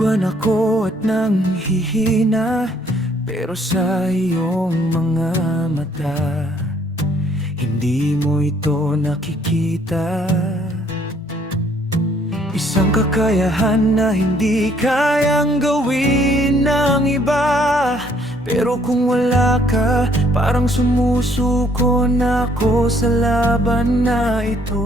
buwan ako at nanghihina, pero sa iyong mga mata hindi mo ito nakikita. Isang kakayahan na hindi kayang gawin ng iba, pero kung wala ka, parang sumusuko na ako sa laban na ito.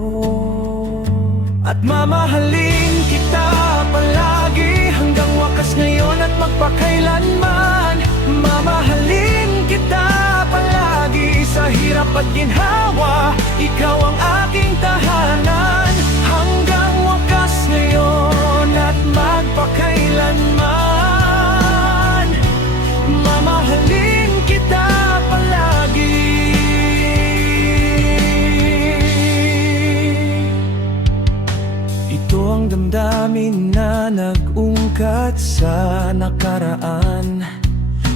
At mamahalin kita palagi hanggang wakas ngayon at magpakailanman. Mamahalin kita palagi sa hirap at ginhawa. Ikaw ang aking tahanan hanggang wakas ngayon at magpakailanman. Mamahalin kita palagi. Ito ang damdamin na nag-ungkat sa nakaraan.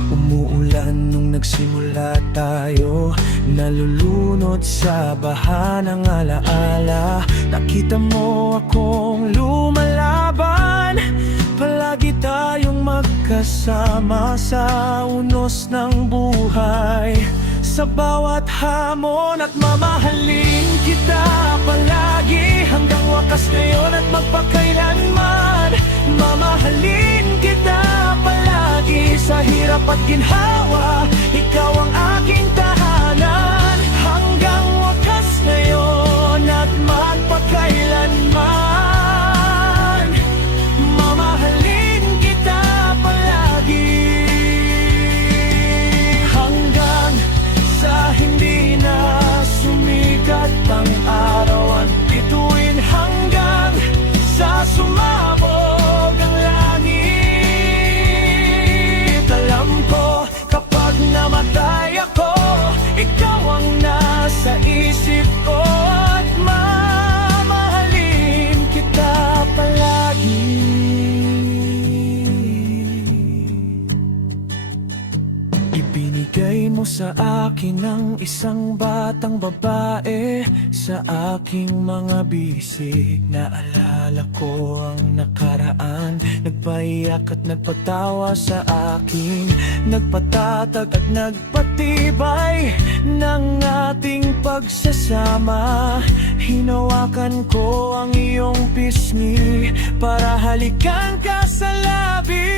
Umuulan nung nagsimula tayo, nalulunod sa baha ng alaala. Nakita mo akong lumalaban, palagi tayong magkasama sa unos ng buhay. Sa bawat hamon at mamahalin kita palagi hanggang wakas ngayon at magpakailanman. Mamahalin kita palagi sa hirap at ginhawa. Ikaw ang aking tahanan hanggang wakas ngayon at magpakailanman. Mamahalin kita palagi hanggang sa hindi na sumikat ang araw at bituin, hanggang sa sumabog ang langit. Alam ko kapag namatay ako, ikaw ang nasa isip ko at mamahalin kita palagi. Ibinigay mo sa akin ang isang batang babae sa aking mga bisig. Naalala ko ang nakaraan, nagpaiyak at nagpatawa sa akin, nagpatatag at nagpatibay ng ating pagsasama. Hinawakan ko ang iyong pisngi para halikan ka sa labi.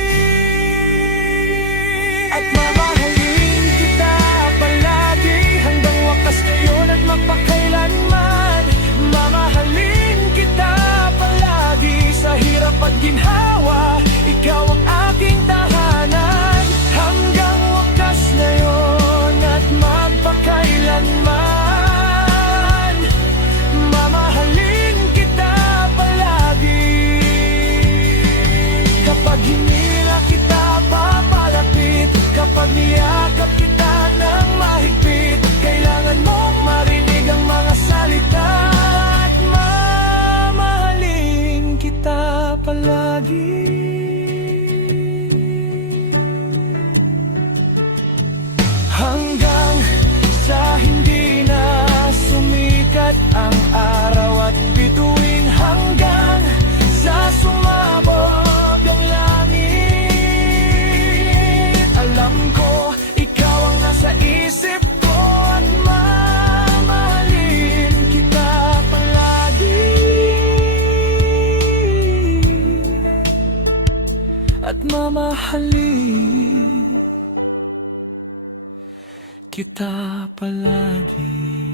At mamahalin kita palagi hanggang wakas ngayon at magpakailanman. Mamahalin kita palagi sa hirap at ginhawa. Ikaw ang aking tahanan hanggang wakas ngayon at magpakailanman. Mamahalin kita palagi. Kapag hinila kita papalapit, kapag niyakap kita ng mahigpit, kailangan mong marinig ang mga salita. At mamahalin kita palagi. Hanggang sa hindi na sumikat ang araw at bituin, hanggang sa sumabog ang langit. Alam ko ikaw ang nasa isip ko at mamahalin kita palagi. At mamahalin kita palagi.